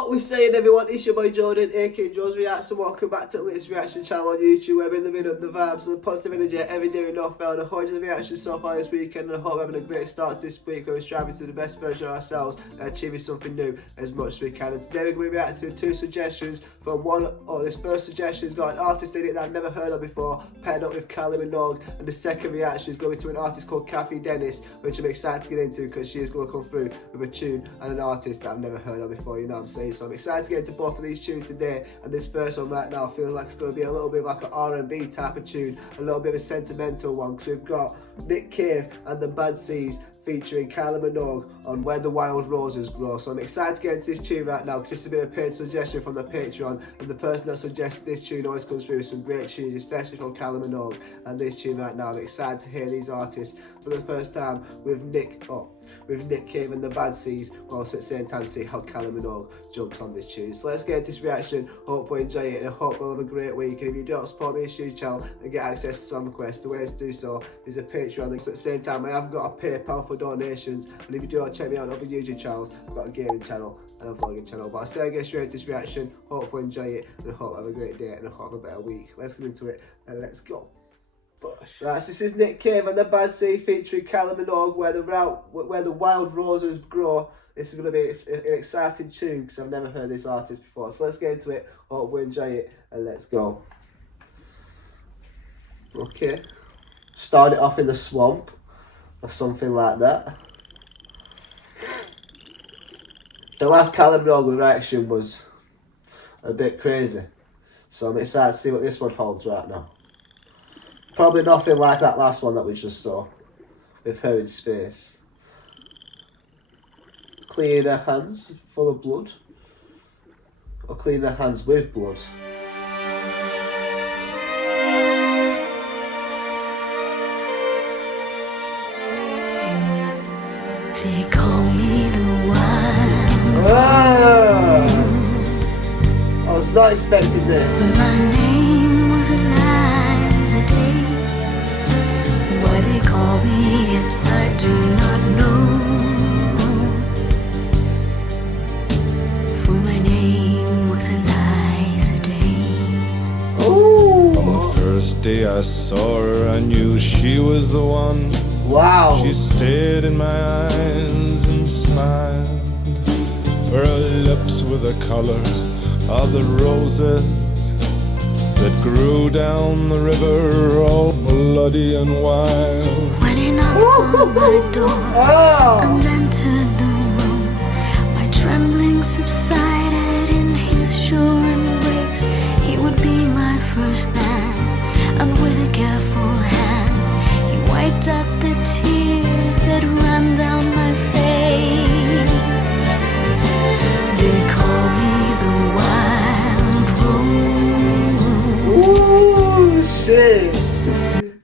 What we saying, everyone? It's your boy Jordan, aka Joe's Reacts, and welcome back to the latest reaction channel on YouTube, where we're in the middle of the vibes and the positive energy every day in North Vale. 100 reactions so far this weekend, and I hope we're having a great start to this week, where we're striving to the best version of ourselves and achieving something new as much as we can. And today we're going to be reacting to two suggestions from this first suggestion has got an artist in it that I've never heard of before, paired up with Kylie Minogue, and the second reaction is going to be to an artist called Kylie Dennis, which I'm excited to get into because she is going to come through with a tune and an artist that I've never heard of before, you know what I'm saying? So I'm excited to get into both of these tunes today, and this first one right now feels like it's going to be a little bit like an R&B type of tune, a little bit of a sentimental one, because we've got Nick Cave and the Bad Seeds featuring Kylie Minogue on Where the Wild Roses Grow. So I'm excited to get into this tune right now, because this has been a paid suggestion from the Patreon, and the person that suggested this tune always comes through with some great tunes, especially from Kylie Minogue. And this tune right now, I'm excited to hear these artists for the first time with Nick Cave and the Bad Seeds, whilst at the same time see how Kylie Minogue jumps on this tune. So let's get into this reaction. Hope you enjoy it, and I hope you'll have a great week. And if you don't support me on YouTube channel and get access to some requests, the way to do so is a Patreon. So at the same time, I have got a PayPal for donations, and if you do want to check me out on other YouTube channels, I've got a gaming channel and a vlogging channel. But I'll say I get straight into this reaction. Hope you enjoy it, and I hope you have a great day, and I hope you have a better week. Let's get into it, and let's go. Right, so this is Nick Cave and the Bad Seeds featuring Kylie Minogue, Where the Wild Roses Grow. This is going to be an exciting tune because I've never heard this artist before. So let's get into it. Hope we enjoy it, and let's go. Okay, start it off in the swamp or something like that. The last Kylie Minogue reaction was a bit crazy, so I'm excited to see what this one holds right now. Probably nothing like that last one that we just saw, with her in space. Cleaning her hands full of blood, or cleaning her hands with blood. They call me the wild. I was not expecting this. My name was Eliza Day. Why they call me it, I do not know. For my name was Eliza Day. Ooh. On the first day I saw her, I knew she was the one. Wow. She stared in my eyes and smiled. For her lips were the color of the roses that grew down the river, all bloody and wild. When he knocked on my door and entered the room, my trembling subsided in his sure embrace. He would be my first man, and with a careful hand he wiped out the tears that ran down my face. They call me the wild rose. Ooh, shit.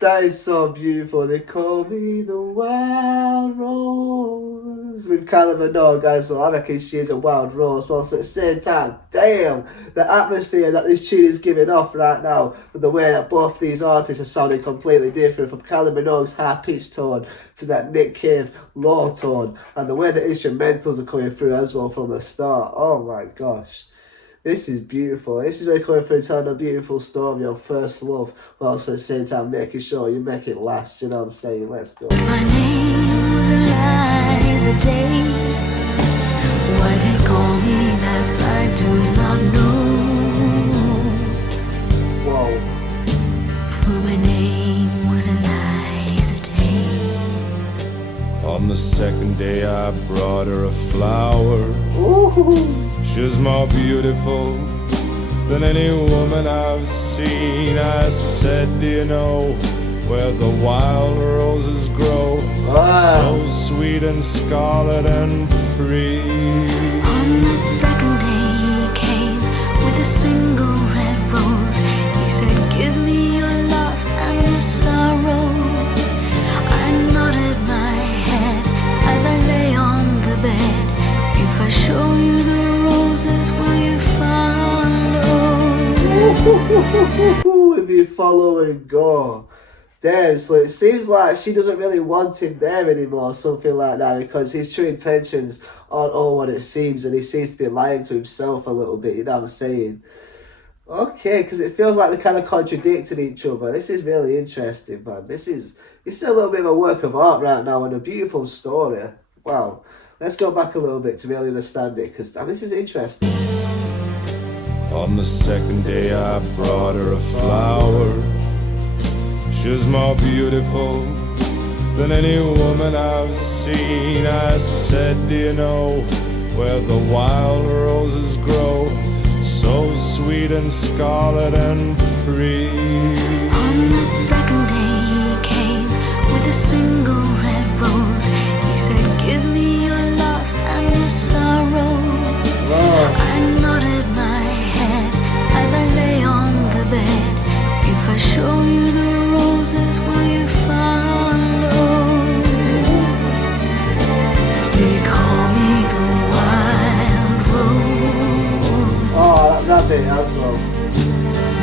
That is so beautiful. They call me the Wild Rose. With Kylie Minogue as well. I reckon she is a wild rose. Well, so at the same time, damn, the atmosphere that this tune is giving off right now, with the way that both these artists are sounding completely different, from Kylie Minogue's high-pitched tone to that Nick Cave low tone, and the way the instrumentals are coming through as well from the start. Oh my gosh. This is beautiful. This is really coming through telling a beautiful story of first love, while also at the same time making sure you make it last, you know what I'm saying? Let's go. My name was Eliza Day. Why they call me that I do not know. Whoa. For my name was Eliza Day. On the second day I brought her a flower. Ooh. She was more beautiful than any woman I've seen. I said, do you know where the wild roses grow? Wow. So sweet and scarlet and free. On the second day he came with a single red rose. He said, give me your loss and your sorrow. I nodded my head as I lay on the bed. If I show you the roses, will you follow? If you follow and go. Damn, so it seems like she doesn't really want him there anymore, something like that, because his true intentions aren't all what it seems, and he seems to be lying to himself a little bit, you know what I'm saying? Okay, because it feels like they're kind of contradicting each other. This is really interesting, man. This is a little bit of a work of art right now and a beautiful story. Wow. Let's go back a little bit to really understand it, because this is interesting. On the second day I brought her a flower. She was more beautiful than any woman I've seen. I said, do you know where the wild roses grow? So sweet and scarlet and free. On the second day he came with a single red rose. He said, give me your loss and your sorrow. Wow. I nodded my head as I lay on the bed. If I show you the roses, will you follow? They call me the wild rose. Oh, that rabbit, that's all.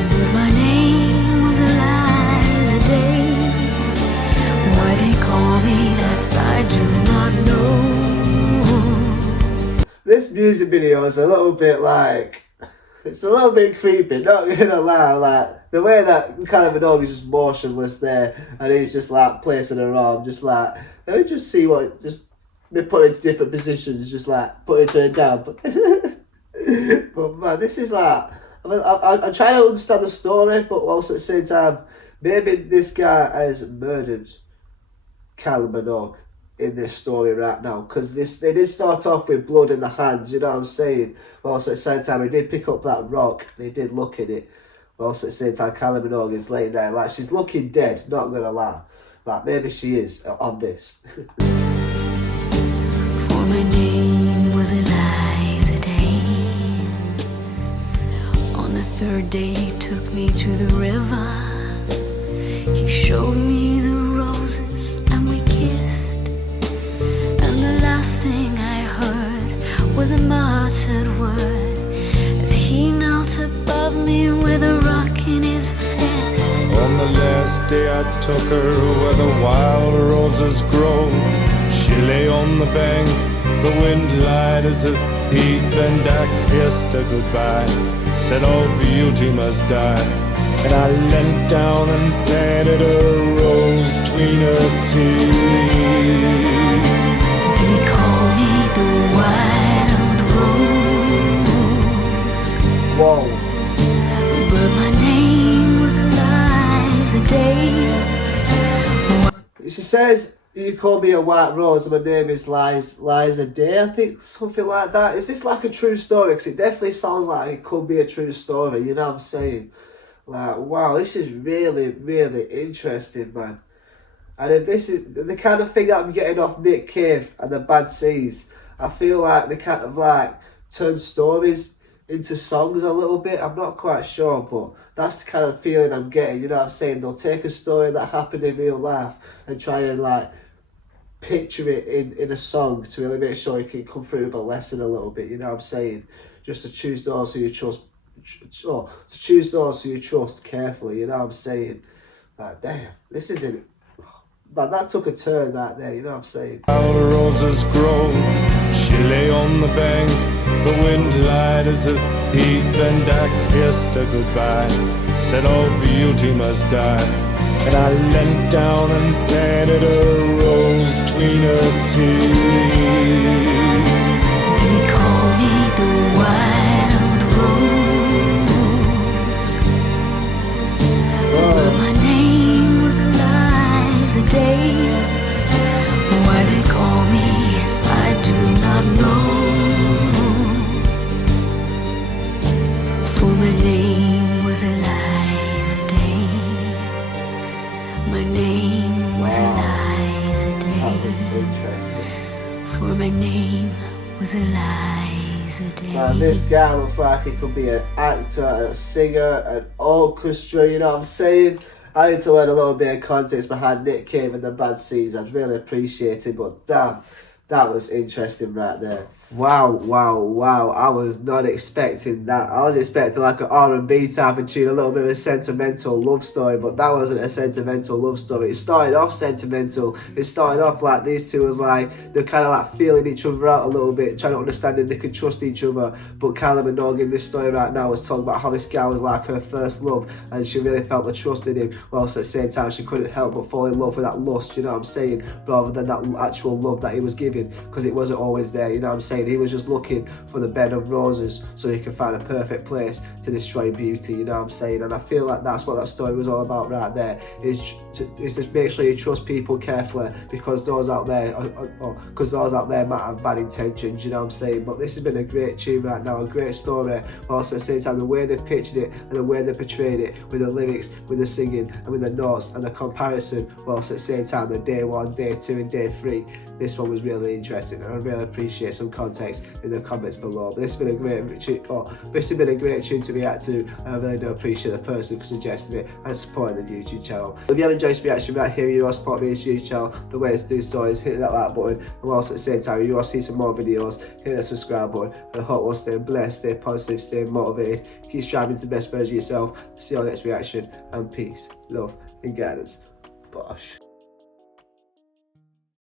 But my name was Eliza Day. Why they call me that I do not know. This music video is a little bit like, it's a little bit creepy, not gonna lie. Like the way that Kylie Minogue is just motionless there, and he's just like placing her arm, just like, let me just see what, just be put into different positions, just like putting her down. But man, this is like, I'm trying to understand the story, but also at the same time, maybe this guy has murdered Kylie Minogue in this story right now, because they did start off with blood in the hands, you know what I'm saying? But also at the same time, he did pick up that rock, they did look at it. But also at the same time, Kylie Minogue is laying there, like she's looking dead, not gonna lie. Like maybe she is on this. For my name was Eliza Day. On the third day he took me to the river. He showed me the roses and we kissed. And the last thing I heard was a muttered word as he knelt above me with a rock in his fist. On the last day I took her where the wild roses grow. She lay on the bank, the wind lied as a thief, and I kissed her goodbye, said all beauty must die. And I leant down and planted a rose between her teeth. They call me the wild rose. Whoa. But my name was Eliza Day. She says, you call me a white rose and my name is Liza Day, I think, something like that. Is this like a true story? Because it definitely sounds like it could be a true story, you know what I'm saying? Like, wow, this is really, really interesting, man. And if this is the kind of thing that I'm getting off Nick Cave and the Bad Seeds, I feel like they kind of like turn stories into songs a little bit. I'm not quite sure, but that's the kind of feeling I'm getting, you know what I'm saying? They'll take a story that happened in real life and try and like picture it in a song to really make sure it can come through with a lesson a little bit, you know what I'm saying? Just to choose those who you trust, to choose those who you trust carefully, you know what I'm saying? Like, damn, this isn't, man, that took a turn right there, you know what I'm saying? Wild roses grow, she lay on the bank, the wind lied as a thief, and I kissed her goodbye, said all beauty must die. And I leant down and planted a rose between her teeth. They call me the wild rose. But my name was Eliza Day. Why they call me, it's I do not know. For my name was Eliza Day. My name was Eliza That was Day. interesting. For my name was Eliza Day. Man, this guy looks like he could be an actor, a singer, an orchestra, you know what I'm saying? I need to learn a little bit of context behind Nick Cave and the Bad Seeds. I'd really appreciate it, but damn, that was interesting right there. Wow. I was not expecting that. I was expecting like an R&B type of tune, a little bit of a sentimental love story, but that wasn't a sentimental love story. It started off sentimental. It started off like these two was like, they're kind of like feeling each other out a little bit, trying to understand if they could trust each other. But Kylie Minogue in this story right now was talking about how this guy was like her first love, and she really felt the trust in him, whilst at the same time she couldn't help but fall in love with that lust, you know what I'm saying, rather than that actual love that he was giving, because it wasn't always there, you know what I'm saying. He was just looking for the bed of roses so he could find a perfect place to destroy beauty, you know what I'm saying. And I feel like that's what that story was all about right there, is to make sure you trust people carefully, because those out there might have bad intentions, you know what I'm saying. But this has been a great tune right now, a great story, but also at the same time the way they pictured it and the way they portrayed it, with the lyrics, with the singing and with the notes and the comparison, whilst at the same time the day 1, day 2 and day 3. This one was really interesting, and I really appreciate some context in the comments below. But this has been a great tune. This has been a great tune to react to, and I really do appreciate the person for suggesting it and supporting the YouTube channel. If you have enjoyed this reaction right here, you want to support me on this YouTube channel, the way to do so is hit that like button, and whilst at the same time, if you want to see some more videos, hit that subscribe button. And I hope you'll stay blessed, stay positive, stay motivated, keep striving to the best version of yourself. See you on the next reaction, and peace, love, and guidance. Bosh.